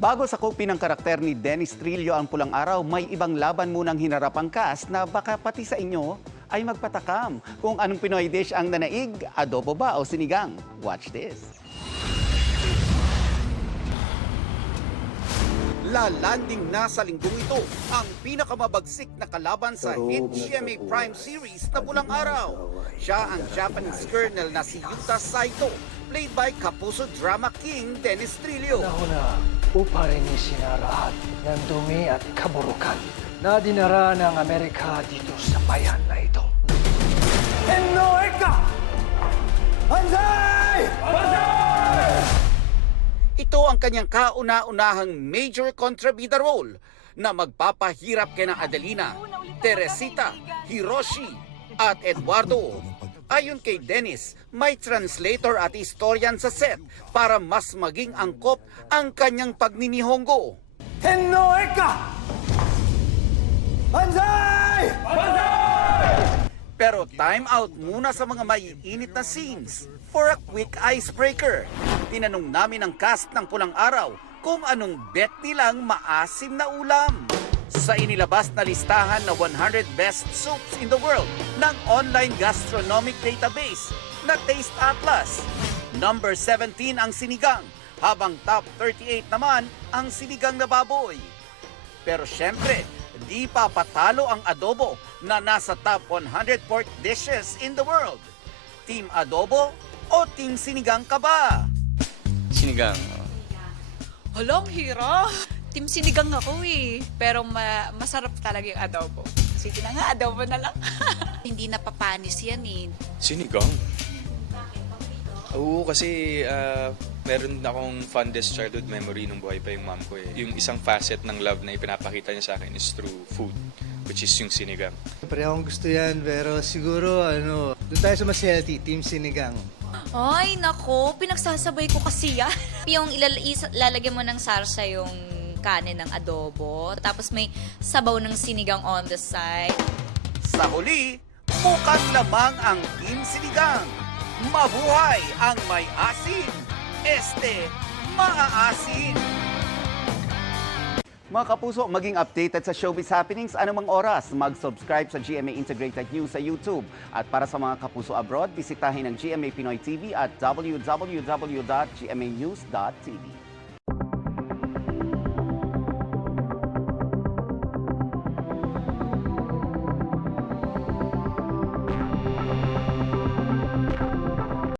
Bago sa kopya ng karakter ni Dennis Trillo ang Pulang Araw, may ibang laban munang hinarap ang cast na baka pati sa inyo ay magpatakam. Kung anong Pinoy dish ang nanaig, adobo ba o sinigang? Watch this. Lalanding na sa linggong ito ang pinakamabagsik na kalaban sa hit GMA Prime series na Pulang Araw. Siya ang Japanese colonel na si Yuta Saito, played by Kapuso Drama King Dennis Trillo. Una, uparin ni sinarahat ng dumi at kaburukan na dinara ng Amerika dito sa bayan na ito. Enoeka! Banzai! Banzai! Ito ang kanyang kauna-unahang major kontrabida role na magpapahirap kay na Adelina, Teresita, Hiroshi at Eduardo. Ayon kay Dennis, may translator at historian sa set para mas maging angkop ang kanyang pagninihongo. Enoeka! Banzai! Banzai! Pero time out muna sa mga maiinit na scenes for a quick icebreaker. Tinanong namin ang cast ng Pulang Araw kung anong bet nilang maasim na ulam. Sa inilabas na listahan na 100 best soups in the world ng online gastronomic database na Taste Atlas, number 17 ang sinigang, habang top 38 naman ang sinigang na baboy. Pero syempre, di pa patalo ang adobo na nasa top 100 pork dishes in the world. Team adobo o team sinigang ka ba? Sinigang. Halong hira. Team sinigang ako eh. Pero masarap talaga yung adobo. Sige na nga, adobo na lang. Hindi napapanis yan eh. Sinigang? Oo, kasi meron akong fondest childhood memory nung buhay pa yung mom ko eh. Yung isang facet ng love na ipinapakita niya sa akin is through food, which is yung sinigang. Siyempre akong gusto yan, pero siguro doon tayo sa mas healthy, team sinigang. Ay, nako, pinagsasabay ko kasi yan. Yung ilalagyan mo ng sarsa yung kanin ng adobo, tapos may sabaw ng sinigang on the side. Sa huli, mukhang lamang ang team sinigang. Mabuhay ang may asin. Maaasin. Mga kapuso, maging updated sa showbiz happenings anumang oras. Mag-subscribe sa GMA Integrated News sa YouTube. At para sa mga kapuso abroad, bisitahin ang GMA Pinoy TV at www.gmanews.tv.